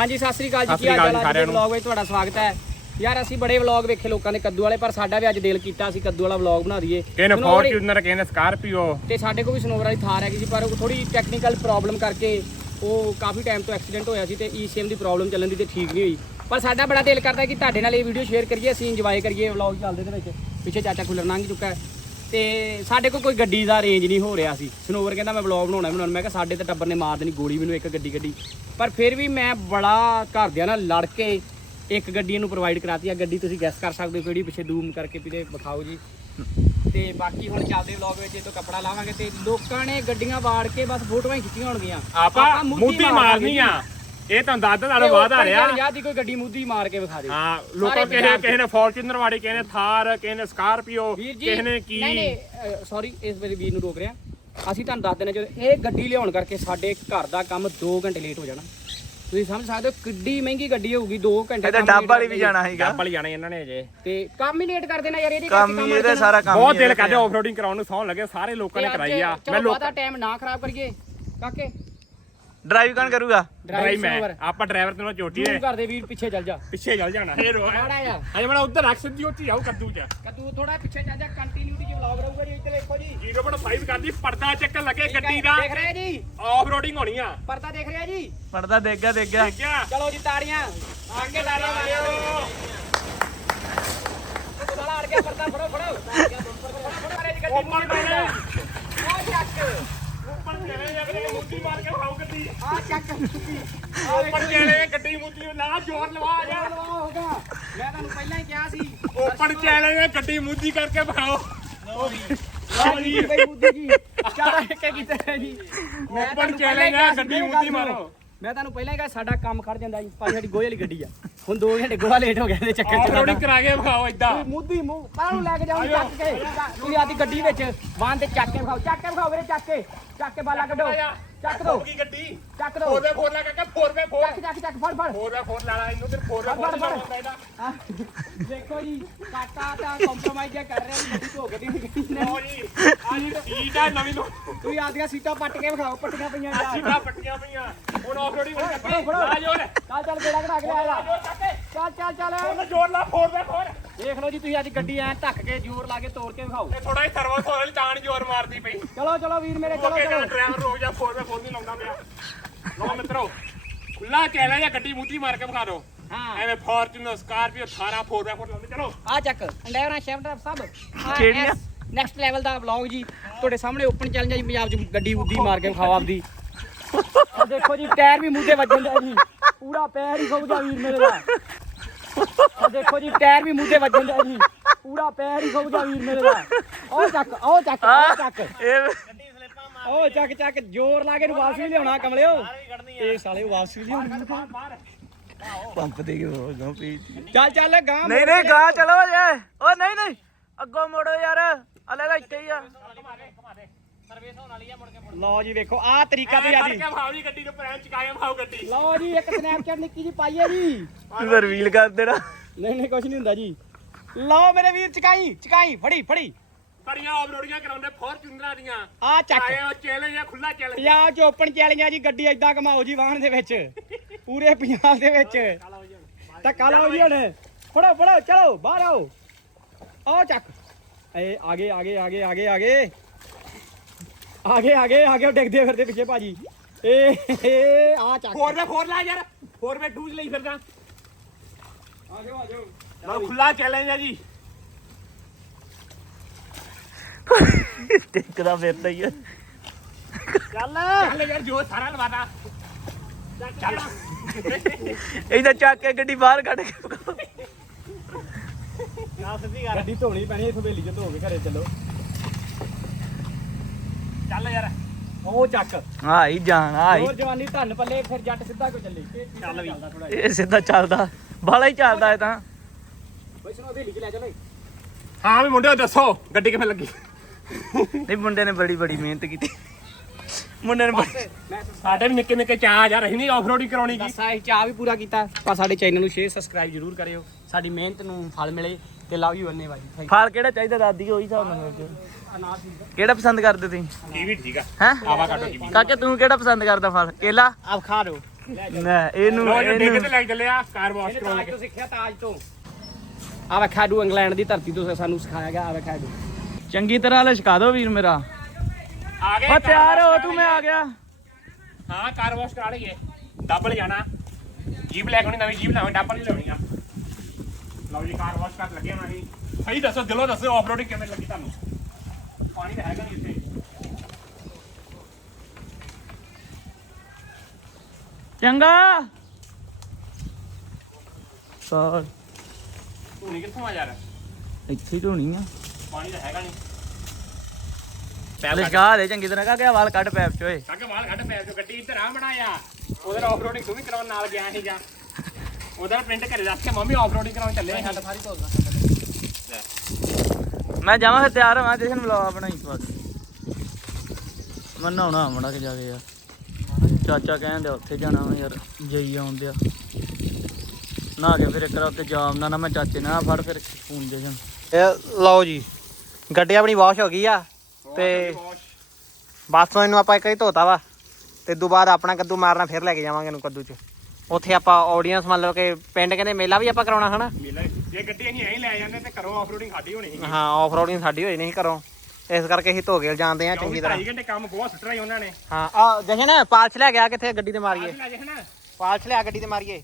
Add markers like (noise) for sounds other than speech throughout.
ਹਾਂਜੀ ਸਤਿ ਸ੍ਰੀ ਅਕਾਲ ਜੀ ਕੀ ਹਾਲ ਚਾਲ ਹੈ ਨੂੰ। ਵਲੌਗ ਵਿੱਚ ਤੁਹਾਡਾ ਸਵਾਗਤ ਹੈ। ਯਾਰ ਅਸੀਂ ਬੜੇ ਵਲੌਗ ਵੇਖੇ ਲੋਕਾਂ ਦੇ ਕੱਦੂ ਵਾਲੇ ਪਰ ਸਾਡਾ ਵੀ ਅੱਜ ਦਿਲ ਕੀਤਾ ਅਸੀਂ ਕੱਦੂ ਵਾਲਾ ਵਲੌਗ ਬਣਾ ਦਈਏ। ਨੇ ਹੀ- ਫੋਰਚੂਨਰ ਨੇ ਸਕਾਰਪੀਓ ਤੇ ਸਾਡੇ ਕੋਲ ਵੀ ਸਨੋਵਰ ਵਾਲੀ ਥਾਰ ਹੈਗੀ ਸੀ ਪਰ ਉਹ ਥੋੜੀ ਟੈਕਨੀਕਲ ਪ੍ਰੋਬਲਮ ਕਰਕੇ ਉਹ ਕਾਫੀ ਟਾਈਮ ਤੋਂ ਐਕਸੀਡੈਂਟ ਹੋਇਆ ਸੀ ਤੇ ਈਸੀਐਮ ਦੀ ਪ੍ਰੋਬਲਮ ਚੱਲਣ ਦੀ ਤੇ ਠੀਕ ਨਹੀਂ ਹੋਈ। ਪਰ ਸਾਡਾ ਬੜਾ ਦਿਲ ਕਰਦਾ ਕਿ ਤੁਹਾਡੇ ਨਾਲ ਇਹ ਵੀਡੀਓ ਸ਼ੇਅਰ ਕਰੀਏ ਅਸੀਂ ਇੰਜੋਏ ਕਰੀਏ ਵਲੌਗ ਚੱਲਦੇ ਦੇ ਵਿੱਚ। ਪਿੱਛੇ ਚਾਚਾ ਕੂਲਰ ਲੰਘ ਚੁੱਕਾ ਤੇ ਸਾਡੇ ਕੋਲ ਕੋਈ ਗੱਡੀ ਦਾ ਰੇਂਜ ਨਹੀਂ ਹੋ ਰਿਹਾ ਸੀ। ਸਨੋਵਰ ਕਹਿੰਦਾ ਮੈਂ ਵਲੌਗ ਬਣਾਉਣਾ ਬਣਾਉਣਾ। ਮੈਂ ਕਿਹਾ ਸਾਡੇ ਤੇ ਟੱਬਰ ਨੇ ਮਾਰ ਦੇਣੀ ਗੋਲੀ ਮੈਨੂੰ ਇੱਕ ਗੱਡੀ ਗੱਡੀ ਪਰ ਫਿਰ ਵੀ ਮੈਂ ਬੜਾ ਘਰਦਿਆਂ ਨਾਲ ਲੜ ਕੇ ਇੱਕ ਗੱਡੀ ਇਹਨੂੰ ਪ੍ਰੋਵਾਈਡ ਕਰਾਤੀ। ਆ ਗੱਡੀ ਤੁਸੀਂ ਗੈਸ ਕਰ ਸਕਦੇ ਹੋ ਕਿਹੜੀ ਪਿੱਛੇ ਜ਼ੂਮ ਕਰਕੇ ਵੀਰੇ ਵਿਖਾਓ ਜੀ। ਤੇ ਬਾਕੀ ਹੁਣ ਚੱਲਦੇ ਵਲੌਗ ਵਿੱਚ ਇਹ ਤੋਂ ਕੱਪੜਾ ਲਾਵਾਂਗੇ ਤੇ ਲੋਕਾਂ ਨੇ ਗੱਡੀਆਂ ਵਾੜ ਕੇ ਬਸ ਫੋਟੋਆਂ ਹੀ ਖਿੱਚੀਆਂ ਹੋਣਗੀਆਂ। ਆਪਾਂ ਮੁੱਦੀ ਮਾਰਨੀ ਆ। ਇਹ ਤਾਂ ਦੱਸ ਤੁਹਾਡਾ ਵਾਦਾ ਆ ਰਿਹਾ। ਯਾਰ ਦੀ ਕੋਈ ਗੱਡੀ ਮੁੱਦੀ ਮਾਰ ਕੇ ਵਿਖਾ ਦੇ। ਹਾਂ ਲੋਕਾਂ ਕਿਸੇ ਕਿਸੇ ਨੇ ਫੋਰਚੂਨਰ ਵਾੜੀ ਕਿਸੇ ਨੇ ਥਾਰ ਕਿਸੇ ਨੇ ਸਕਾਰਪੀਓ ਕਿਸੇ ਨੇ ਕੀ। ਨਹੀਂ ਨਹੀਂ ਸੌਰੀ ਇਸ ਵੇਲੇ ਵੀਰ ਨੂੰ ਰੋਕ ਰਿਹਾ। ਅਸੀਂ ਤੁਹਾਨੂੰ ਦੱਸ ਦਿੰਦੇ ਜਦੋਂ ਇਹ ਗੱਡੀ ਲਿਆਉਣ ਕਰਕੇ ਸਾਡੇ ਘਰ ਦਾ ਕੰਮ 2 ਘੰਟੇ ਲੇਟ ਹੋ ਜਾਣਾ। ਤੁਸੀਂ ਸਮਝ ਸਕਦੇ ਹੋ ਕਿੱਡੀ ਮਹਿੰਗੀ ਗੱਡੀ ਹੋਊਗੀ 2 ਘੰਟੇ ਇਹਦਾ ਕੰਮ ਡੱਬ ਵਾਲੀ ਵੀ ਜਾਣਾ। ਸੀਗਾ। ਗੱਬ ਵਾਲੀ ਜਾਣੇ ਇਹਨਾਂ ਨੇ ਅਜੇ। ਤੇ ਕੰਮ ਹੀ ਲੇਟ ਕਰ ਦੇਣਾ ਯਾਰ ਇਹਦੇ ਕੰਮ ਹੀ ਇਹਦਾ ਸਾਰਾ ਕੰਮ ਬਹੁਤ ਦਿਲ ਕਰਦੇ ਆਫਰੋਡਿੰਗ ਕਰਾਉਣ ਨੂੰ ਸੌਣ ਲੱਗੇ ਸਾਰੇ ਲੋਕਾਂ ਨੇ ਕਰਾਈ ਆ। ਮੈਂ ਲੋਕ ਲੋਕਾਂ ਟਾਈਮ ਨਾ ਖਰਾਬ ਕਰੀਏ। ਕਾਕੇ ਡਰਾਈਵ ਕੌਣ ਕਰੂਗਾ? ਡਰਾਈ ਮੈਂ। ਸਨੋਵਰ। ਆਪਾਂ ਡਰਾਈਵਰ ਤੇ ਚੋਟੀ ਦੇ ਕਰਦੇ ਵੀਰ ਪਿੱਛੇ ਚੱਲ ਜਾ। ਪਿੱਛੇ ਚੱਲ ਜਾਣਾ। ਫੇਰ ਮਾੜਾ ਯਾਰ ਅਜੇ ਮੈਂ ਉੱਧਰ ਰੱਖ ਸਿੱਧੀ ਉੱਥੇ ਜਾਊ ਕੱਦੂ ਚ। ਕਦੂ ਥੋੜਾ ਪਿੱਛੇ ਚੱਲ ਜਾ ਕੰਟੀਨਿਊਟੀ ਚ ਵਲੌਗ ਰਹੂਗਾ ਜੀ ਇੱਥੇ ਦੇਖੋ ਜੀ। ਜੀਰੋ ਬਣ ਸਾਈਜ਼ ਕਰਦੀ ਪਰਦਾ ਚੱਕਣ ਲੱਗੇ ਠੀਕ ਗੱਡੀ ਦਾ। ਦੇਖ ਰਹੇ ਜੀ? ਆਫਰੋਡਿੰਗ ਹੋਣੀ ਆ। ਪਰਦਾ ਦੇਖ ਰਿਹਾ ਜੀ? ਪੜਦਾ ਦੇਖ ਗਿਆ ਦੇਖ ਗਿਆ। ਦੇਖਿਆ ਚਲੋ ਜੀ ਤਾੜੀਆਂ। ਅੱਗੇ ਤਾੜੀਆਂ ਮਾਰਿਓ ਸਾਲਾ ਅੜ ਗਿਆ ਪਰਦਾ ਫੜੋ ਫੜੋ ਮਾਰੇ ਜੀ ਗੱਡੀ ਉੱਪਰ ਮੂਹਰੇ ਚਲੇ ਆ ਚੱਕ ਉੱਪਰ ਚਲੇ ਜਾਂਦੇ ਮੁੱਦੀ ਮਾਰ ਕੇ ਖਾਓ ਗੱਡੀ ਆ ਚੱਕ ਉੱਪਰ ਚਲੇ ਗੱਡੀ ਮੁੱਦੀ ਲਾ ਜ਼ੋਰ ਲਵਾ ਹੋਗਾ ਮੈਂ ਤੁਹਾਨੂੰ ਪਹਿਲਾਂ ਹੀ ਕਿਹਾ ਸੀ। ਉੱਪਰ ਚਲੇ ਨੇ ਗੱਡੀ ਮੁੱਦੀ ਕਰਕੇ ਲਓ ਜੀ। ਬਈ ਬੁੱਧੀ ਜੀ। ਚਾਰਾ ਕੇ ਕੀਤਾ ਜੀ। ਮੈਂ ਉੱਪਰ ਤੁਹਾਨੂੰ ਪਹਿਲਾਂ ਹੀ ਚਲੇ ਕਿਹਾ ਨਾ ਸੀ, ਗੱਡੀ ਮੇਰੀ ਮੁੱਦੀ ਗੱਲ। ਮਾਰੋ। ਮੈਂ ਤੁਹਾਨੂੰ ਪਹਿਲਾਂ ਹੀ ਕਿਹਾ ਸਾਡਾ ਕੰਮ ਖੜ ਜਾਂਦਾ ਜੀ। ਭਾਈ ਸਾਡੀ ਗੋਹੇ ਵਾਲੀ ਗੱਡੀ ਆ। ਹੁਣ 2 ਘੰਟੇ ਗੋਹਾ ਲੇਟ ਹੋ ਗਿਆ ਇਹਦੇ ਚੱਕਰ ਚ ਆਫਰੋਡਿੰਗ ਕਰਾ ਕੇ ਭਾਓ ਇਦਾਂ ਮੁੱਦੀ ਮੂੰਹ ਪਾਰ ਨੂੰ ਲੈ ਕੇ ਜਾਓ ਚੱਕ ਕੇ। ਤੁਸੀਂ ਆਦੀ ਗੱਡੀ ਵਿੱਚ ਵਾਹਨ ਤੇ ਚੱਕ ਕੇ ਵਿਖਾਓ। ਚੱਕ ਕੇ ਵਿਖਾਓ ਵੀਰੇ ਚੱਕ ਕੇ। ਚੱਕ ਕੇ ਬਾਲਾ ਕੱਢੋ। ਚੱਕ ਦੋ। ਕੀ ਗੱਡੀ। ਚੱਕ ਦੋ। ਫੋਰ ਵੇ ਫੋਰ ਲਾ ਕੇ 4 ਵੇ 4 ਚੱਕ ਚੱਕ ਚੱਕ ਫੜ ਫੜ। ਫੋਰ ਵੇ ਫੋਰ ਲਾ ਲਾ ਇਹਨੂੰ ਤੇ 4 ਵੇ ਫੜ, ਫੜ, 4 ਫੜ। ਇਹਦਾ ਆਹ, ਦੇਖੋ ਜੀ ਕਾਕਾ ਤਾਂ ਕੰਪਰੋਮਾਈਜ਼ ਕਰ ਰਿਹਾ ਜੀ ਗੱਡੀ ਧੋ ਗੱਡੀ ਨੇ ਲਓ ਜੀ ਆ ਜੀ ਸੀਟ ਆ ਨਵੀਂ ਨੂੰ ਤੁਸੀਂ ਆਦੀਆਂ ਸੀਟਾਂ ਪੱਟ ਕੇ ਵਿਖਾਓ ਪੱਟੀਆਂ ਪਈਆਂ ਯਾਰ। ਸੀਟਾਂ ਪੱਟੀਆਂ ਪਈਆਂ। ਹੁਣ ਆਫਰੋਡਿੰਗ ਹੋਣੀ ਫੜੋ, ਫੜੋ। ਆ ਜੋਰ ਚੱਲ ਚੱਲ ਗੇੜਾ ਕਢਾ ਕੇ ਲਿਆ ਜਾ ਚੱਲ ਚੱਲ ਚੱਲ। ਜੋਰ ਲਾ 4 ਵੇ 4 ਦੇਖ ਲਓ ਜੀ ਤੁਸੀਂ ਅੱਜ ਗੱਡੀ ਐ ਢੱਕ ਕੇ ਜ਼ੋਰ ਲਾ ਕੇ ਤੋੜ ਕੇ ਵਿਖਾਓ। ਇਹ ਥੋੜਾ ਜਿਹਾ ਸਰਵਿਸ ਹੋ ਤਾਂ ਨੀ ਜ਼ੋਰ ਮਾਰਦੀ ਪਈ। ਚਲੋ ਚਲੋ ਵੀਰ ਮੇਰੇ ਚਲੋ ਓਕੇ ਚਲੋ। ਡਰਾਈਵਰ ਰੋਕ ਜਾ 4 ਵੇ 4 ਨਹੀਂ ਲਾਉਂਦਾ ਪਿਆ। ਲਓ ਮਿੱਤਰੋ ਖੁੱਲਾ ਕਹਿ ਜਾਂ ਗੱਡੀ ਮੁੱਦੀ ਮਾਰ ਕੇ ਵਿਖਾ ਦਿਓ। ਹਾਂ। ਐਵੇਂ ਫੋਰਚੂਨਰ ਸਕਾਰਪੀਓ ਸਾਰਾ 4 ਵੇ 4 ਲਾਉਂਦੇ ਚਲੋ। ਆ ਚੱਕ ਅੰਡੈਵਰਾਂ ਸ਼ੈਫਟ ਸਭ। ਕਿਹੜੀਆਂ? ਨੈਕਸਟ ਲੈਵਲ ਦਾ ਵਲੌਗ ਜੀ। ਤੁਹਾਡੇ ਸਾਹਮਣੇ ਓਪਨ ਚੈਲੰਜ ਹੈ ਜੀ ਪੰਜਾਬ 'ਚ ਗੱਡੀ ਉੱਦੀ ਮਾਰ ਕੇ ਆਪਦੀ। ਆ ਦੇਖੋ ਜੀ ਟਾਇਰ ਵੀ ਮੂੰਹ ਤੇ ਵੱਜਣ ਦਾ ਜੀ। ਪੂਰਾ ਪੈਰ ਹੀ ਖੁੱਬਦਾ ਵੀਰ ਮੇਰੇ ਦਾ। ਆ ਦੇਖੋ ਜੀ ਟਾਇਰ ਵੀ ਤੇ ਵੱਜਣ ਦਾ ਜੀ। ਪੂਰਾ ਪੈਰ ਹੀ ਖੁੱਬਦਾ ਵੀਰ ਮੇਰੇ ਦਾ। ਉਹ ਚੱਕ ਉਹ ਚੱਕ ਉਹ ਚੱਕ। ਇਹ ਉਹ ਚੱਕ ਚੱਕ ਜ਼ੋਰ ਲਾ ਕੇ ਨੂੰ ਵਾਪਸ ਵੀ ਲਿਆਉਣਾ ਕਮਲਿਓ। ਇਹ ਸਾਲੇ ਵਾਪਸ ਵੀ ਲਿਆਉਣਾ। ਪੰਪ ਦੇ ਕੇ ਹੋ ਗਾ ਪੀ ਚੱਲ ਚੱਲ ਗਾਂ ਨਹੀਂ ਨਹੀਂ ਗਾ ਚਲੋ ਜੇ। ਓ ਨਹੀਂ ਨਹੀਂ। ਅੱਗੋਂ ਮੋੜੋ ਯਾਰ। ਅਲੱਗ ਇੱਥੇ ਹੀ ਆ। ਲਓ ਜੀ ਵੇਖੋ ਆਹ ਤਰੀਕਾ ਤੇ ਵਿਖਾਓ ਜੀ। ਗੱਡੀ ਨੂੰ ਗੱਡੀ। ਲਓ ਜੀ ਇੱਕ ਸਨੈਪਚੈਟ ਨਿੱਕੀ ਜੀ ਪਾਈ ਹੈ ਜੀ। ਤੂੰ ਰਿਵੀਲ ਕਰ ਦੇਣਾ। ਨਹੀਂ ਨਹੀਂ ਕੁਝ ਨਹੀਂ ਹੁੰਦਾ ਜੀ। ਲਓ ਮੇਰੇ ਵੀਰ ਚਕਾਈ ਚਕਾਈ ਫੜੀ ਫੜੀ। ਕਰੀਆਂ ਆਫਰੋਡੀਆਂ ਕਰਾਉਂਦੇ ਫੋਰਚੂਨਰਾਂ ਦੀਆਂ। ਆ ਚੱਕ। ਆਏ ਉਹ ਚੈਲੰਜ ਆ ਖੁੱਲਾ ਚੈਲੰਜ ਪੰਜਾਬ ਚ ਓਪਨ ਚੈਲੀਆਂ ਜੀ ਗੱਡੀ ਏਦਾਂ ਘਮਾਓ ਜੀ ਵਾਹਨ ਦੇ ਵਿੱਚ। ਪੂਰੇ ਪੰਜਾਬ ਦੇ ਵਿੱਚ। ਧੱਕਾ ਲਾਓ ਜੀ ਹੁਣ। ਫੜੋ ਫੜੋ ਚਲੋ ਬਾਹਰ ਆਓ। ਆਓ ਚੱਕ। ਏ ਆਗੇ ਆਗੇ ਆਗੇ ਆਗੇ ਆਗੇ ਆਗੇ ਆਗੇ ਆਗੇ ਡਿੱਗਦੇ ਫਿਰਦੇ ਪਿੱਛੇ ਭਾਜੀ। ਏ ਏ ਆ ਚੱਕ। 4 ਵੇ 4 ਲਾ ਯਾਰ। 4 ਵੇ 2 ਲਈ ਫਿਰਦਾ। ਆਜੋ ਆਜੋ ਲਓ ਖੁੱਲਾ ਚੈਲੰਜ ਆ ਜੀ। ਟਿਕਦਾ ਫਿਰਦਾ ਹੀ ਆ। ਚੱਲ। ਚੱਲ ਯਾਰ ਜੋ ਸਾਰਾ ਲਵਾਤਾ। ਚੱਲ। ਇਹਦਾ ਚੱਕ ਕੇ ਗੱਡੀ ਬਾਹਰ ਕੱਢ ਕੇ। ਗੱਡੀ ਧੋਣੀ ਪੈਣੀ ਇਥੋਂ ਬੇਲੀ ਚ ਧੋ ਕੇ ਘਰੇ ਚੱਲੋ। ਚੱਲ ਯਾਰ ਉਹ ਚੱਕ। ਹਾਂ ਹੀ ਜਾਣ ਆ ਹੀ ਹੋਰ ਜਵਾਨੀ ਧੰਨ ਪੱਲੇ ਫਿਰ ਜੱਟ ਸਿੱਧਾ ਕੋ ਚੱਲੇ ਚੱਲ ਵੀ। ਥੋੜਾ ਇਹ ਸਿੱਧਾ ਚੱਲਦਾ ਬਾਲਾ ਹੀ ਚੱਲਦਾ ਇਹ ਤਾਂ। ਬਈ ਸੁਣੋ ਬੇਲੀ ਚ ਲੈ ਚਲੋ ਹਾਂ ਵੀ ਮੁੰਡਿਓ ਦੱਸੋ ਗੱਡੀ ਕਿਵੇਂ ਲੱਗੀ? ਨਹੀਂ ਮੁੰਡੇ ਨੇ ਬੜੀ ਬੜੀ ਮਿਹਨਤ ਕੀਤੀ। ਮੁੰਡੇ ਨੇ ਬੜੀ- ਸਾਡੇ ਵੀ ਨਿੱਕੇ ਨਿੱਕੇ ਚਾਹ ਯਾਰ ਅਸੀਂ ਨਹੀਂ ਆਫਰੋਡਿੰਗ ਕਰਾਉਣੀ ਕੀ? ਦੱਸਾ ਇਹ ਚਾਹ ਵੀ ਪੂਰਾ ਕੀਤਾ। ਪਰ ਸਾਡੇ ਚੈਨਲ ਨੂੰ ਸ਼ੇਅਰ ਸਬਸਕ੍ਰਾਈਬ ਜ਼ਰੂਰ ਕਰਿਓ। ਸਾਡੀ ਮਿਹਨਤ ਨੂੰ ਫਲ ਮਿਲੇ। ਤੇ ਲਵ ਯੂ ਅੰਨੇ ਬਾਈ ਥੈਂਕ ਫਲ ਕਿਹੜਾ ਚਾਹੀਦਾ ਦਾਦੀ ਉਹੀ ਹਿਸਾਬ ਨਾਲ ਕਿਹੜਾ ਪਸੰਦ ਕਰਦੇ ਤੁਸੀਂ? ਇਹ ਵੀ ਠੀਕ ਆ। ਹੈ? ਆਵਾ ਕਾਟੋ ਕੀ ਕਾਕੇ ਤੂੰ ਕਿਹੜਾ ਪਸੰਦ ਕਰਦਾ ਫਲ? ਕੇਲਾ? ਆਪ ਖਾ ਲਓ। ਨਾ ਇਹਨੂੰ ਲੋ ਜੀ ਡਿੱਗ ਤੇ ਲੱਗ ਚੱਲਿਆ ਕਾਰ ਵਾਸ਼ ਕਰਾਉਣ ਲੱਗੇ ਤੋਂ ਸਿੱਖਿਆ ਤਾਜ ਤੋਂ। ਆ ਵੇ ਖਾਡੂ ਇੰਗਲੈਂਡ ਦੀ ਧਰਤੀ ਤੋਂ ਸਾਨੂੰ ਸਿਖਾਇਆ ਗਿਆ ਆ ਵੇ ਖਾਡੂ। ਚੰਗੀ ਤਰ੍ਹਾਂ ਲਿਸ਼ਕਾ ਦਿਓ ਵੀਰ ਮੇਰਾ। ਆ ਗਏ ਓ ਤਿਆਰ ਹੋ ਤੂੰ। ਮੈਂ ਆ ਗਿਆ। ਹਾਂ ਕਾਰ ਵਾਸ਼ ਕਰਾ ਲਈਏ। ਡਬਲ ਜਾਣਾ ਜੀਪ ਲੈ ਕੇ ਆਉਣੀ ਨਵੀਂ ਜੀਪ ਲਾਵੇਂ ਡਬਲ ਹੀ ਲਾਉਣੀ ਆ। ਲਓ ਜੀ ਕਾਰ ਵਾਸ਼ ਕਰਨ ਲੱਗੇ ਹਾਂ ਅਸੀਂ ਸਹੀ ਦੱਸੋ ਦਿਲੋਂ ਦੱਸੋ ਆਫ ਰੋਡਿੰਗ ਕਿਵੇਂ ਲੱਗੀ ਤੁਹਾਨੂੰ? ਪਾਣੀ ਤਾਂ ਹੈਗਾ ਨਹੀਂ ਇੱਥੇ। ਚੰਗਾ। ਸਾਲ। ਧੂਣੀ ਕਿੱਥੋਂ ਆ ਯਾਰ? ਇੱਥੇ ਹੀ ਢੋਣੀ ਆ। ਪਾਣੀ ਤਾਂ ਹੈਗਾ ਨਹੀਂ। ਲਿਸ਼ਕਾ ਦੇ ਚੰਗੀ ਤਰ੍ਹਾਂ ਕਾ ਕੇ ਵਾਲ ਕੱਢ ਪੈਪ ਚ ਓਏ। ਕਾਕੇ ਮਾਲ ਘੱਟ ਪੈ ਜੋ ਗੱਡੀ ਇੱਧਰ ਆ ਬਣਾਇਆ ਉਧਰ ਆਫ ਰੋਡਿੰਗ ਤੂੰ ਵੀ ਕਰਾਉਣ ਨਾਲ ਗਿਆ ਸੀਗਾ। ਉਧਰ ਪ੍ਰਿੰਟ ਘਰੇ ਰੱਖ ਕੇ ਮੰਮੀ ਆਫ ਰੋਡਿੰਗ ਕਰਾਉਣ ਚੱਲੇ ਆ ਸਾਰੀ ਧੋਲ ਮੈਂ ਜਾਵਾਂ ਫਿਰ ਤਿਆਰ ਹੋਵਾਂ ਜਸ਼ਨ ਵਲੌਗ ਬਣਾਈ ਬਾਅਦ ਮੈਂ ਨਹਾਉਣਾ ਮੜਾ ਕੇ ਜਾ ਕੇ ਯਾਰ। ਚਾਚਾ ਕਹਿੰਦੇ ਉੱਥੇ ਜਾਣਾ ਵਾ ਯਾਰ ਜਈ ਆਉਂਦੇ ਆ ਨਹਾ ਕੇ ਫਿਰ ਇੱਕ ਰਾਤ ਤੇ ਜਾਮ ਨਾ ਮੈਂ ਚਾਚੇ ਨਾਲ ਫੜ ਫਿਰ ਫੋਨ ਜਸ਼ਨ ਇਹ ਲਓ ਜੀ ਗੱਡੀ ਆਪਣੀ ਵਾਸ਼ ਹੋ ਗਈ ਆ ਤੇ ਬਸ ਤੋਂ ਇਹਨੂੰ ਆਪਾਂ ਇੱਕ ਹੀ ਧੋਤਾ ਵਾ ਤੇ ਬਾਅਦ ਆਪਣਾ ਕੱਦੂ ਮਾਰਨਾ ਫਿਰ ਲੈ ਕੇ ਜਾਵਾਂਗੇ ਇਹਨੂੰ ਕੱਦੂ ਚ। ਉੱਥੇ ਆਪਾਂ ਆਡੀਅנס ਮੰਨ ਲਓ ਕਿ ਪਿੰਡ ਕਹਿੰਦੇ ਮੇਲਾ ਵੀ ਆਪਾਂ ਕਰਾਉਣਾ ਹਨਾ? ਮੇਲਾ ਜੇ ਗੱਡੀ ਅਸੀਂ ਐਂ ਲੈ ਜਾਂਦੇ ਤੇ ਕਰੋ ਆਫ ਰੋਡਿੰਗ ਸਾਡੀ ਹੋਣੀ ਸੀ। ਹਾਂ ਆਫ ਰੋਡਿੰਗ ਸਾਡੀ ਹੋਈ ਨਹੀਂ ਘਰੋਂ। ਇਸ ਕਰਕੇ ਅਸੀਂ ਧੋ ਕੇ ਜਾਂਦੇ ਆ ਚੰਗੀ ਤਰ੍ਹਾਂ। 2 ਘੰਟੇ ਕੰਮ ਬਹੁਤ ਸੁੱਟ ਰਹੀ ਉਹਨਾਂ ਨੇ। ਹਾਂ ਆ ਜਸ਼ਨ ਪਾਲਚ ਲੈ ਗਿਆ ਕਿੱਥੇ ਗੱਡੀ ਤੇ ਮਾਰੀਏ? ਪਾਲਚ ਲਿਆ ਗੱਡੀ ਤੇ ਮਾਰੀਏ।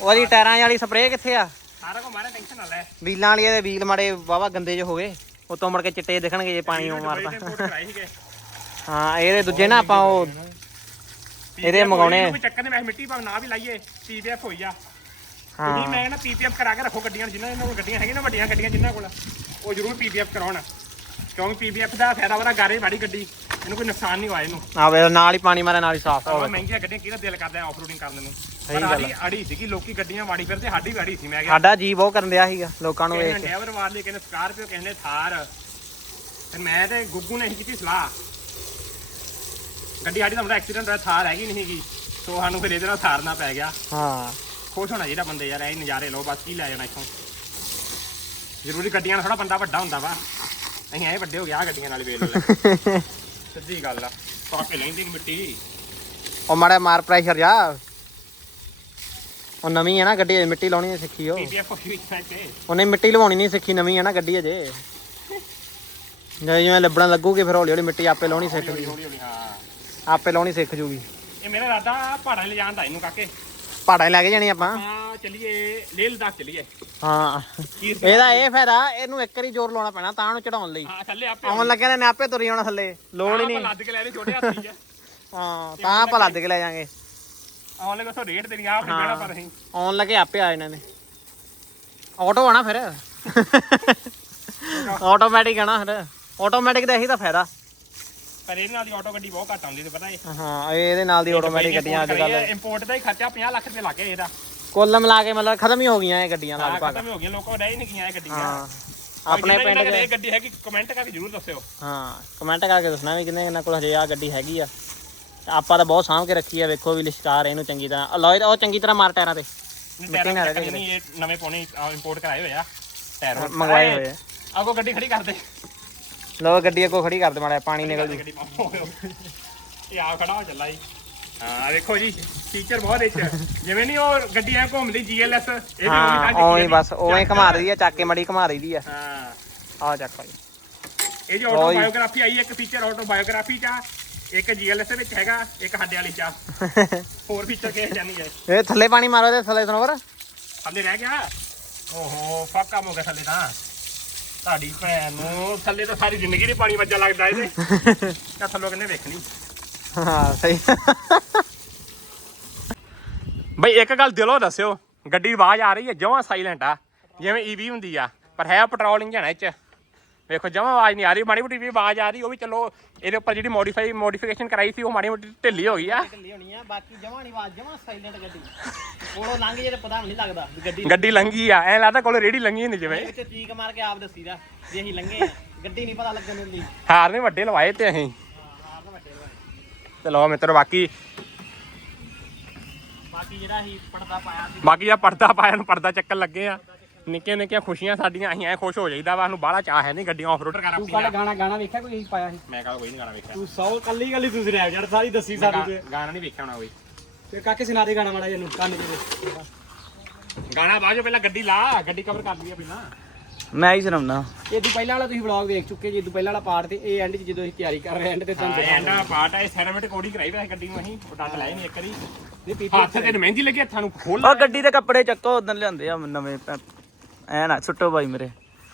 ਉਹਦੀ ਟਾਇਰਾਂ ਵਾਲੀ ਸਪਰੇਅ ਕਿੱਥੇ ਆ? ਸਾਰਾ ਕੋ ਮਾਰੇ ਟੈਨਸ਼ਨ ਨਾ ਲੈ। ਵੀਲਾਂ ਵਾਲੀ ਇਹਦੇ ਵੀਲ ਮਾੜੇ ਵਾਵਾ ਗੰਦੇ ਜਿਹੇ ਹੋ ਗਏ। ਉਤੋਂ ਮੁੜ ਕੇ ਚਿੱਟੇ ਦਿਖਣਗੇ ਜੇ ਪਾਣੀ ਮਾਰਦਾ ਹਾਂ ਇਹਦੇ ਦੂਜੇ ਨਾ ਆਪਾਂ ਉਹ ਇਹਦੇ ਮੰਗਾਉਣੇ ਆ। ਕੋਈ ਚੱਕਰ ਨਹੀਂ ਮੈਂ ਮਿੱਟੀ ਭਾਵੇਂ ਨਾ ਵੀ ਲਾਈਏ ਪੀਪੀਐਫ ਹੋਈ ਆ। ਹਾਂ। ਮੈਂ ਕਹਿੰਦਾ ਪੀਪੀਐਫ ਕਰਾ ਕੇ ਰੱਖੋ ਗੱਡੀਆਂ ਜਿਨ੍ਹਾਂ ਇਹਨਾਂ ਕੋਲ ਗੱਡੀਆਂ ਹੈਗੀਆਂ ਨਾ ਵੱਡੀਆਂ ਗੱਡੀਆਂ ਜਿਨ੍ਹਾਂ ਕੋਲ। ਉਹ ਜ਼ਰੂਰ ਪੀਪੀਐਫ ਕਰਾਉਣ। ਕਿਉਂਕਿ ਪੀਪੀਐਫ ਦਾ ਫਾਇਦਾ ਵਾਲਾ ਗਾਰੇ ਵਾੜੀ ਗੱਡੀ। ਇਹਨੂੰ ਕੋਈ ਨੁਕਸਾਨ ਨਹੀਂ ਹੋਇਆ ਇਹਨੂੰ। ਆ ਵੇ ਨਾਲ ਹੀ ਪਾਣੀ ਮਾਰੇ ਨਾਲ ਹੀ ਸਾਫ਼ ਹੋਵੇ ਮਹਿੰਗੀਆਂ ਗੱਡੀਆਂ ਕਿਹਦਾ ਦਿਲ ਕਰਦਾ ਆਫ ਰੋਡਿੰਗ ਕਰਨ ਨੂੰ? ਸਹੀ ਪਰ ਗੱਲ ਆੜੀ ਅੜੀ ਸੀਗੀ ਲੋਕੀ ਗੱਡੀਆਂ ਵਾੜੀ ਫਿਰਦੇ ਸਾਡੀ ਵੀ ਅੜੀ ਸੀ ਮੈਂ ਕਿਹਾ। ਸਾਡਾ ਜੀ ਬਹੁਤ ਕਰਨ ਦਿਆ ਸੀਗਾ ਲੋਕਾਂ ਨੂੰ ਵੇਖ ਨੇ ਕੇ। ਡਰਾਈਵਰ ਵਾਰ ਲਈ ਕਹਿੰਦੇ ਸਕਾਰਪੀਓ ਨੇ ਥਾਰ। ਤੇ ਮੈਂ ਤੇ ਗੁੱਗੂ ਨੇ ਹੀ ਕੀਤੀ ਸਲਾਹ। ਗੱਡੀ ਸਾਡੀ ਮਤਲਬ ਐਕਸੀਡੈਂਟ ਹੋਇਆ ਥਾਰ ਹੈਗੀ ਨਹੀਂ ਸੀਗੀ ਸੋ ਸਾਨੂੰ ਫਿਰ ਇਹਦੇ ਨਾਲ ਥਾਰਨਾ ਪੈ ਗਿਆ। ਹਾਂ। ਖੁਸ਼ ਹੋਣਾ ਜਿਹੜਾ ਬੰਦੇ ਯਾਰ ਇਹ ਨਜ਼ਾਰੇ ਲਓ ਬਸ ਕੀ ਲੈ ਜਾਣਾ ਇੱਥੋਂ। ਜ਼ਰੂਰੀ ਗੱਡੀਆਂ ਨਾਲ ਥੋੜਾ ਬੰਦਾ ਵੱਡਾ ਹੁੰਦਾ ਵਾ। ਅਸੀਂ ਐ ਵੱਡੇ ਹੋ ਗਿਆ ਗੱਡੀਆਂ ਨਾਲ ਵੇਲ ਲੈ ਸਿੱਧੀ ਗੱਲ ਆ ਪਾਪੇ ਲੈਂਦੀ ਮਿੱਟੀ। ਉਹ ਮਾੜਾ ਮਾਰ ਪ੍ਰੈਸ਼ਰ ਜਾ। ਉਹ ਨਵੀਂ ਹੈ ਨਾ ਗੱਡੀ ਅਜੇ ਮਿੱਟੀ ਲਾਉਣੀ ਨਹੀਂ ਸਿੱਖੀ ਉਹ। ਤੇ ਉਹਨੇ ਮਿੱਟੀ ਲਵਾਉਣੀ ਨਹੀਂ ਸਿੱਖੀ ਨਵੀਂ ਹੈ ਨਾ ਗੱਡੀ ਅਜੇ (laughs) ਜਦੋਂ ਜਿਵੇਂ ਲੱਭਣ ਲੱਗੂਗੀ ਫਿਰ ਹੌਲੀ ਹੌਲੀ ਮਿੱਟੀ ਆਪੇ ਲਾਉਣੀ ਸਿੱਖ ਹੌਲੀ ਹੌਲੀ ਹਾਂ। ਆਪੇ ਲਾਉਣੀ ਸਿੱਖ ਜੂਗੀ। ਇਹ ਮੇਰਾ ਇਰਾਦਾ ਪਹਾੜਾਂ ਲੈ ਜਾਣ ਦਾ ਇਹਨੂੰ ਕਾਕੇ। ਪਹਾੜਾਂ 'ਚ ਲੈ ਕੇ ਜਾਣੀ ਆਪਾਂ? ਆ ਚੱਲੀਏ ਲੇਹ ਲਦਾਖ ਚੱਲੀਏ। ਹਾਂ। ਇਹਦਾ ਇਹ ਫਾਇਦਾ ਇਹਨੂੰ ਇੱਕ ਵਾਰੀ ਜ਼ੋਰ ਲਾਉਣਾ ਪੈਣਾ ਤਾਂ ਉਹਨੂੰ ਚੜਾਉਣ ਲਈ। ਹਾਂ ਥੱਲੇ ਆਪੇ ਆਉਣ ਲੱਗਿਆ ਨੇ ਆਪੇ ਤੁਰੀ ਜਾਣਾ ਥੱਲੇ ਲੋੜ ਹੀ ਨਹੀਂ। ਲੱਦ ਕੇ ਲੈ ਲੈ ਛੋਟੇ ਹੱਥੀ ਆ। ਹਾਂ ਤਾਂ ਆਪਾਂ ਲੱਦ ਕੇ ਲੈ ਜਾਾਂਗੇ। ਆਉਣ ਲੱਗੇ ਤੋਂ ਰੇਟ ਦੇਣੀ ਆਪ ਨਹੀਂ ਹਾਂ। ਕਹਿਣਾ ਪਰ ਅਸੀਂ ਆਉਣ ਲੱਗੇ ਆਪੇ ਆ ਇਹਨਾਂ। ਨੇ ਆਟੋ ਆਣਾ ਫਿਰ। (laughs) ਆਟੋਮੈਟਿਕ ਆਣਾ ਫਿਰ। ਆਟੋਮੈਟਿਕ ਦਾ ਇਹੀ ਤਾਂ ਫਾਇਦਾ। ਪਰ ਇਹਦੇ ਨਾਲ ਦੀ ਆਟੋ ਗੱਡੀ ਬਹੁਤ ਘੱਟ ਆਉਂਦੀ ਤੇ ਪਤਾ ਇਹ ਹਾਂ ਇਹ ਇਹਦੇ ਨਾਲ ਦੀ ਆਟੋਮੈਟਿਕ ਗੱਡੀਆਂ ਅੱਜ ਕੱਲ ਇੰਪੋਰਟ ਦਾ ਹੀ ਖਰਚਾ 50 ਲੱਖ ਰੁਪਏ ਲੱਗ ਗਿਆ ਇਹਦਾ। ਕੁੱਲ ਮਿਲਾ ਕੇ ਮਤਲਬ ਖਤਮ ਹੀ ਹੋ ਗਈਆਂ ਇਹ ਗੱਡੀਆਂ ਹਾਂ ਲਗਭਗ। ਖਤਮ ਹੋ ਗਈਆਂ ਲੋਕਾਂ ਰਹਿ ਨਹੀਂ ਗਈਆਂ ਇਹ ਗੱਡੀਆਂ। ਹਾਂ ਆਪਣੇ ਪਿੰਡ ਦੇ ਇਹ ਗੱਡੀ ਹੈਗੀ ਕਮੈਂਟ ਕਰਕੇ ਜਰੂਰ ਦੱਸਿਓ। ਹਾਂ ਕਮੈਂਟ ਕਰਕੇ ਦੱਸਣਾ ਵੀ ਕਿੰਨੇ ਕਿੰਨਾ ਕੋਲ ਹਜੇ ਆ ਗੱਡੀ ਹੈਗੀ ਆ। ਆਪਾਂ ਤਾਂ ਬਹੁਤ ਸਾਂਭ ਕੇ ਰੱਖੀ ਆ ਵੇਖੋ ਵੀ ਲਿਸ਼ਕਾਰ ਇਹਨੂੰ ਚੰਗੀ ਤਰ੍ਹਾਂ। ਅਲੋਏ ਉਹ ਚੰਗੀ ਤਰ੍ਹਾਂ ਮਾਰ ਟਾਇਰਾਂ ਤੇ। ਰਹਿ ਨਹੀਂ ਇਹ ਨਵੇਂ ਪਾਉਣੇ ਇੰਪੋਰਟ ਕਰਾਏ ਹੋਏ ਆ। ਟਾਇਰ ਮੰਗਵਾਏ ਹੋਏ ਆ। ਆਗੋ ਗੱਡੀ ਖੜੀ ਕਰ ਦੇ। ਲੋ ਗੱਡੀ ਅੱਗੋਂ ਖੜੀ ਕਰ ਦੇ ਮਾੜਾ ਜਿਹਾ, ਪਾਣੀ ਨਿਕਲ ਜੂ। ਗੱਡੀ ਪਾਓ ਇਹ ਆ ਖੜਾ ਹੋ ਚੱਲਾ ਜੀ ਹਾਂ ਵੇਖੋ ਜੀ ਫੀਚਰ ਬਹੁਤ ਇੱਚ ਜਿਵੇਂ ਨਹੀਂ ਉਹ ਗੱਡੀ ਐ ਘੁੰਮਦੀ ਜੀਐਲਐਸ ਇਹ ਹਾਂ ਹੀ ਬਸ ਉਵੇਂ ਘੁਮਾ ਦਈਦੀ ਆ ਚੱਕ ਕੇ ਮੜੀ ਘੁਮਾ ਦਈਦੀ ਆ। ਹਾਂ। ਆ ਚੱਕ ਭਾਈ। ਇਹ ਜੋ ਆਟੋ ਬਾਇਓਗ੍ਰਾਫੀ ਆਈ ਇੱਕ ਫੀਚਰ ਆਟੋ ਬਾਇਓਗ੍ਰਾਫੀ ਚ ਆ, ਇੱਕ ਜੀਐਲਐਸ ਦੇ ਵਿੱਚ ਹੈਗਾ ਇੱਕ ਸਾਡੇ ਵਾਲੀ ਚ ਆ। (laughs) ਹੋਰ ਫੀਚਰ ਕਿਹ ਜਾਨੀ ਹੈ? ਇਹ ਥੱਲੇ ਪਾਣੀ ਮਾਰੋ ਤੇ ਥੱਲੇ ਸਰੋਵਰ ਥੱਲੇ ਰਹਿ ਗਿਆ? ਓਹੋ ਫੱਕ ਹੋ ਗਿਆ ਥੱਲੇ ਤਾਂ। ਤੁਹਾਡੀ ਭੈਣ ਨੂੰ। ਥੱਲੇ ਤਾਂ ਸਾਰੀ ਜ਼ਿੰਦਗੀ ਨਹੀਂ ਪਾਣੀ ਵੱਜਾ ਲੱਗਦਾ ਇਹਦੇ। (laughs) ਤਾਂ ਥੱਲੋਂ ਕਿੰਨੇ ਵੇਖਣੀ? ਹਾਂ ਸਹੀ। ਬਈ ਇੱਕ ਗੱਲ ਦਿਲੋਂ ਦੱਸਿਓ। ਗੱਡੀ ਦੀ ਆਵਾਜ਼ ਆ ਰਹੀ ਹੈ ਜਮਾਂ ਸਾਇਲੈਂਟ ਆ। ਜਿਵੇਂ ਈਵੀ ਹੁੰਦੀ ਆ। ਪਰ ਹੈ ਪੈਟਰੋਲ ਇੰਜਣ ਇਹ ਚ। ਵੇਖੋ ਜਮਾਂ ਆਵਾਜ਼ ਨਹੀਂ ਆ ਰਹੀ ਮਾੜੀ ਮੋਟੀ ਵੀ ਆਵਾਜ਼ ਆ ਰਹੀ ਉਹ ਵੀ ਚਲੋ ਇਹਦੇ ਉੱਪਰ ਜਿਹੜੀ ਮੋਡੀਫਾਈ ਮੋਡੀਫਿਕੇਸ਼ਨ ਕਰਾਈ ਸੀ ਉਹ ਮਾੜੀ ਮੋਟੀ ਢਿੱਲੀ ਹੋ ਗਈ ਆ। ਢਿੱਲੀ ਹੋਣੀ ਆ ਬਾਕੀ ਜਮਾ ਨਹੀਂ ਆਵਾਜ਼ ਜਮਾ ਸਾਇਲੈਂਟ ਗੱਡੀ। ਕੋਲੋਂ ਲੰਘ ਜੇ ਤੇ ਪਤਾ ਨਹੀਂ ਲੱਗਦਾ ਗੱਡੀ ਗੱਡੀ ਲੰਗੀ ਆ ਐ ਲੱਗਦਾ ਕੋਲ ਰੇੜੀ ਲੰਗੀ ਨਹੀਂ ਜਿਵੇਂ। ਵਿੱਚ ਚੀਕ ਮਾਰ ਕੇ ਆਪ ਦੱਸੀਦਾ ਵੀ ਅਸੀਂ ਲੰਘੇ ਗੱਡੀ ਨਹੀਂ ਪਤਾ ਲੱਗਣ ਦਿੰਦੀ। ਹਾਰ ਨੇ ਵੱਡੇ ਲਵਾਏ ਤੇ ਅਸੀਂ। ਮਿੱਤਰ ਬਾਕੀ ਬਾਕੀ ਜਿਹੜਾ ਅਸੀਂ ਪੜਦਾ ਪਾਇਆ ਸੀ। ਬਾਕੀ ਆ ਪਰਦਾ ਪਾਇਆ ਨੂੰ ਪਰਦਾ ਚੱਕਣ ਲੱਗੇ ਆ। ਨਿੱਕੀਆਂ ਨਿੱਕੀਆਂ ਖੁਸ਼ੀਆਂ ਸਾਡੀਆਂ ਅਸੀਂ ਐ ਖੁਸ਼ ਹੋ ਜਾਈਦਾ ਵਾ ਸਾਨੂੰ ਬਾਹਲਾ ਚਾਹ ਹੈ ਨਹੀਂ ਗੱਡੀਆਂ ਆਫਰੋਡ ਕਰ ਤੂੰ ਕੱਲ ਗਾਣਾ ਗਾਣਾ ਵੇਖਿਆ ਕੋਈ ਪਾਇਆ ਸੀ? ਮੈਂ ਕੱਲ ਕੋਈ ਨਹੀਂ ਗਾਣਾ ਵੇਖਿਆ। ਤੂੰ ਸੌ ਕੱਲੀ ਕੱਲੀ ਤੂੰ ਰੈਪ ਯਾਰ ਸਾਰੀ ਦੱਸੀ ਸਾਨੂੰ ਤੇ। ਗਾਣਾ ਨਹੀਂ ਵੇਖਿਆ ਹੋਣਾ ਕੋਈ। ਤੇ ਕਾਕੇ ਸੁਣਾ ਦੇ ਗਾਣਾ ਮਾੜਾ ਜਿਹਾ ਨੂੰ ਕੰਨ ਜੀ ਗਾਣਾ ਬਾਅਦ ਚੋਂ ਪਹਿਲਾਂ ਗੱਡੀ ਲਾ ਗੱਡੀ ਕਵਰ ਕਰ ਲਈਏ ਪਹਿਲਾਂ। ਮੈਂ ਹੀ ਸੁਣਾਉਣਾ। ਇਹ ਤੋਂ ਪਹਿਲਾਂ ਵਾਲਾ ਤੁਸੀਂ ਵਲੌਗ ਵੇਖ ਚੁੱਕੇ ਜੀ ਇਹ ਤੋਂ ਪਹਿਲਾਂ ਵਾਲਾ ਪਾਰਟ ਤੇ ਇਹ ਐਂਡ 'ਚ ਜਦੋਂ ਅਸੀਂ ਤਿਆਰੀ ਕਰ ਰਹੇ ਐਂਡ ਤੇ ਤੁਹਾਨੂੰ ਐਂਡ ਪਾਰਟ ਹੈ ਸੈਰੇਮੈਂਟ ਕੋਡੀ ਕਰਾਈ ਵੈਸੇ ਗੱਡੀ ਨੂੰ ਅਸੀਂ ਉਹ ਡੰਡ ਲਾਏ ਨਹੀਂ ਇੱਕ ਵਾਰੀ। ਹੱਥ ਤੇ ਮਹਿੰਦੀ ਲੱਗੀ ਹੱਥਾਂ ਨੂੰ ਖੋਲ ਉਹ ਗੱਡੀ ਦੇ ਕੱਪੜੇ ਚੱਕੋ ਉਦੋਂ ਲਿਆਂਦੇ ਆ ਨਵੇਂ ਐ ਨਾ ਛੁੱਟੋ ਬਾਈ ਮੇਰੇ।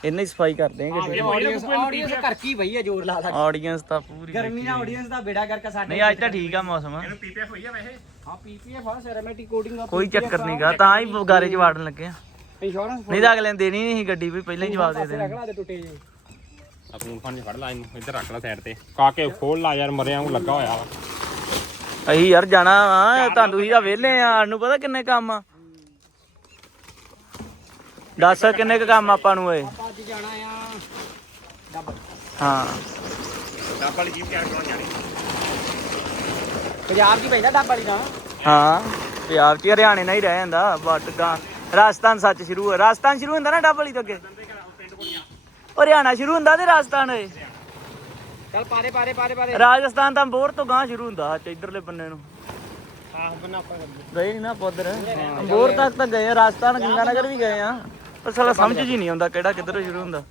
ਇੰਨੀ ਸਫ਼ਾਈ ਕਰਦੇ ਆਂ ਕਿਸੇ ਆਡੀਅנס ਕਰਕੀ ਬਈ ਹੈ ਜ਼ੋਰ ਲਾ ਲਾ ਆਡੀਅנס ਤਾਂ ਪੂਰੀ ਗਰਮੀ ਨਾਲ ਆਡੀਅנס ਦਾ ਬੇੜਾ ਕਰਕੇ ਸਾਡੇ ਨਹੀਂ ਅੱਜ ਤਾਂ ਠੀਕ ਆ ਮੌਸਮ। ਇਹਨੂੰ ਪੀਪੀਐਫ ਹੋਈ ਆ ਵੈਸੇ? ਹਾਂ ਪੀਪੀਐਫ ਆ ਸੈਰਮੈਟਿਕ ਕੋਡਿੰਗ ਆ ਕੋਈ ਚੱਕਰ ਨਹੀਂਗਾ ਤਾਂ ਹੀ ਗਾਰੇ ਚ ਵਾੜਨ ਲੱਗੇ ਆ। ਇੰਸ਼ੋਰੈਂਸ ਨਹੀਂ ਤਾਂ ਅਗਲੇ ਦਿਨ ਦੇਣੀ ਨਹੀਂ ਗੱਡੀ ਵੀ ਪਹਿਲਾਂ ਹੀ ਜਵਾਬ ਦੇ ਦੇਣੀ। ਆ ਫੋਨ ਫਾਨ ਚ ਫੜ ਲਾ ਇਹਨੂੰ ਇੱਧਰ ਰੱਖ ਲੈ ਸਾਈਡ ਤੇ। ਕਾਕੇ ਖੋਲ ਲਾ ਯਾਰ ਮਰਿਆਂ ਨੂੰ ਲੱਗਾ ਹੋਇਆ ਵਾ। ਯਾਰ ਜਾਣਾ ਵਾ ਤੁਹਾਨੂੰ ਹੀ ਆ ਵਿਹਲੇ ਆ ਸਾਨੂੰ ਪਤਾ ਕਿੰਨੇ ਕੰਮ ਆ। ਦੱਸ ਕਿੰਨੇ ਕੁ ਕੰਮ ਆਪਾਂ ਨੂੰ ਓਏ ਆਪਾਂ ਅੱਜ ਜਾਣਾ ਆ ਡੱਬ। ਹਾਂ। ਡੱਬ ਵਾਲੀ ਜੀਪ ਤਿਆਰ ਕਰਾਉਣ ਜਾਣੀ। ਪੰਜਾਬ ਹੀ ਪੈਂਦਾ ਡੱਬ ਵਾਲੀ ਦਾ ਹਾਂ। ਪੰਜਾਬ 'ਚ ਹਰਿਆਣੇ ਨਾਲ ਹੀ ਰਹਿ ਜਾਂਦਾ ਬਟ ਗਾਂ। ਰਾਜਸਥਾਨ ਸੱਚ ਸ਼ੁਰੂ ਹੈ ਰਾਜਸਥਾਨ ਸ਼ੁਰੂ ਹੁੰਦਾ ਨਾ ਡੱਬਲੀ ਤੋਂ ਅੱਗੇ? ਉਹ ਹਰਿਆਣਾ ਸ਼ੁਰੂ ਹੁੰਦਾ ਤੇ ਰਾਜਸਥਾਨ ਏ ਚੱਲ ਪਾਰੇ ਪਾਰੇ ਪਾਰੇ ਪਾਰੇ। ਰਾਜਸਥਾਨ ਤਾਂ ਅੰਬੋਰ ਤੋਂ ਗਾਂ ਸ਼ੁਰੂ ਹੁੰਦਾ ਹੱਥ ਇਧਰਲੇ ਬੰਨੇ ਨੂੰ। ਆਹ ਬੰਨਾ ਆਪਾਂ ਗਏ ਨਹੀਂ ਨਾ ਉੱਧਰ। ਅੰਬੋਰ ਤੱਕ ਤਾਂ ਗਏ ਆ ਰਾਜਸਥਾਨ ਗੰਗਾਨਗਰ ਵੀ ਗਏ ਆ। ਪਰ ਸਾਲਾ ਸਮਝ ਜੀ ਨਹੀਂ ਆਉਂਦਾ ਕਿਹੜਾ ਕਿੱਧਰੋਂ ਸ਼ੁਰੂ ਹੁੰਦਾ।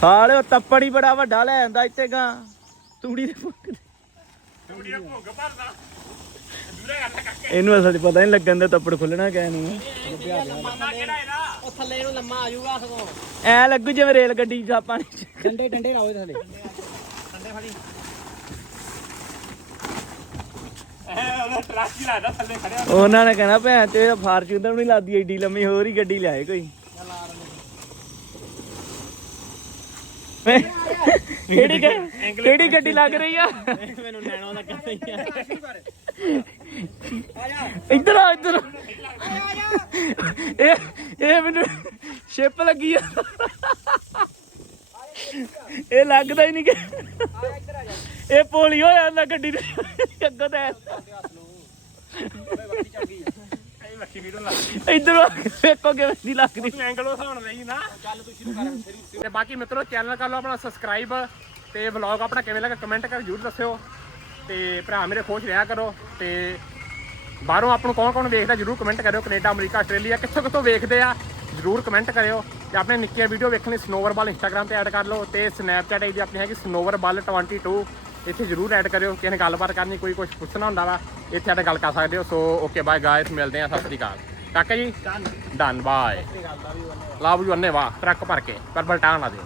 ਸਾਲੇ ਉਹ ਤੱਪੜ ਹੀ ਬੜਾ ਵੱਡਾ ਲੈ ਆਂਦਾ ਇੱਥੇ ਗਾਂ। ਤੂੜੀ ਦੇ ਫੁੱਕ ਦੇ। ਟੂੜੀਆਂ ਭੁੱਗ ਭਰਦਾ ਦੂਰੇ ਗੱਲ ਕਾਕੇ ਇਹਨੂੰ ਅਸਲ 'ਚ ਪਤਾ ਨਹੀਂ ਲੱਗਣ ਦਾ ਤੱਪੜ ਖੁੱਲਣਾ ਕਿਆ ਨੂੰ ਮੰਨਾ ਕਿਹੜਾ ਇਹਦਾ ਉਹ ਥੱਲੇ ਨੂੰ ਲੰਮਾ ਆ ਜਾਊਗਾ ਸਗੋਂ ਐ ਲੱਗੂ ਜਿਵੇਂ ਰੇਲ ਗੱਡੀ ਜਾ ਪਾਣੀ 'ਚ ਡੰਡੇ ਡੰਡੇ ਲਾਓ ਥੱਲੇ। ਹੀ ਉਹਨਾਂ ਨੇ ਕਹਿਣਾ ਭੈਣ ਤੇ ਫਾਰਚੂਨਰ ਨੂੰ ਨਹੀਂ ਲਾਦੀ ਏਡੀ ਲੰਮੀ ਹੋਰ ਹੀ ਗੱਡੀ ਲਿਆਏ ਕੋਈ। (laughs) ਕਿਹੜੀ ਗ- ਕਿਹੜੀ ਗੱਡੀ ਲੱਗ ਰਹੀ ਆ? ਮੈਨੂੰ ਨੈਣੋ ਲੱਗਾ ਨਹੀਂ ਇੱਧਰ ਆ। ਇੱਧਰ ਇਹ ਇਹ ਮੈਨੂੰ ਸ਼ਿਪ ਲੱਗੀ ਆ। ਇਹ ਲੱਗਦਾ ਹੀ ਨਹੀਂ ਕਿ ਇਹ ਪੋਲੀ ਹੋਇਆ ਨਾ ਗੱਡੀ ਦੇ ਅੱਗੋਂ ਤੇ। ਇਹ ਲੱਖੀ ਵੀਰੋਂ ਲੱਗ ਇੱਧਰ ਆ ਕੇ ਵੇਖੋ ਕਿਵੇਂ ਦੀ ਲੱਗਦੀ ਐਂਗਲ ਲਈ ਨਾ। ਚੱਲ ਤੂੰ ਸ਼ੁਰੂ ਕਰ ਤੇ ਬਾਕੀ ਮਿੱਤਰੋ ਚੈਨਲ ਕਰ ਲਓ ਆਪਣਾ ਸਬਸਕ੍ਰਾਈਬ ਤੇ ਵਲੌਗ ਆਪਣਾ ਕਿਵੇਂ ਲੱਗਾ ਕਮੈਂਟ ਕਰਕੇ ਜਰੂਰ ਦੱਸਿਓ। ਤੇ ਭਰਾ ਮੇਰੇ ਖੁਸ਼ ਰਿਹਾ ਕਰੋ ਤੇ ਬਾਹਰੋਂ ਆਪ ਨੂੰ ਕੌਣ ਕੌਣ ਵੇਖਦਾ ਜਰੂਰ ਕਮੈਂਟ ਕਰਿਓ। ਕੈਨੇਡਾ ਅਮਰੀਕਾ ਆਸਟ੍ਰੇਲੀਆ ਕਿੱਥੋਂ ਕਿੱਥੋਂ ਵੇਖਦੇ ਆ ਜਰੂਰ ਕਮੈਂਟ ਕਰਿਓ। ਤੇ ਆਪਣੇ ਨਿੱਕੀਆਂ ਵੀਡੀਓ ਵੇਖਣ ਲਈ ਸਨੋਵਰ ਬਾਲ ਇੰਸਟਾਗ੍ਰam ਤੇ ਐਡ ਕਰ ਲਓ ਤੇ ਸਨੈਪਚੈਟ ਆਈਡੀ ਆਪਣੀ ਹੈਗੀ ਸਨੋਵਰ ਬਾਲ 22 ਇੱਥੇ ਜਰੂਰ ਐਡ ਕਰਿਓ ਕਿਸੇ ਨੇ ਗੱਲਬਾਤ ਕਰਨੀ ਕੋਈ ਕੁਝ ਪੁੱਛਣਾ ਹੁੰਦਾ ਵਾ। ਇੱਥੇ ਕੇ ਗੱਲ ਕਰ ਸਕਦੇ ਹੋ। ਸੋ ਓਕੇ ਬਾਏ ਗਾਇਸ ਮਿਲਦੇ ਆ ਸਤਿ ਸ੍ਰੀ ਅਕਾਲ। ਕਾਕਾ ਜੀ? ਡਨ ਬਾਏ ਲਵ ਯੂ ਅੰਨੇ ਵਾ ਟਰੱਕ ਭਰ ਕੇ ਪਰ ਬਲਟਾਂ ਨਾ ਦਿਓ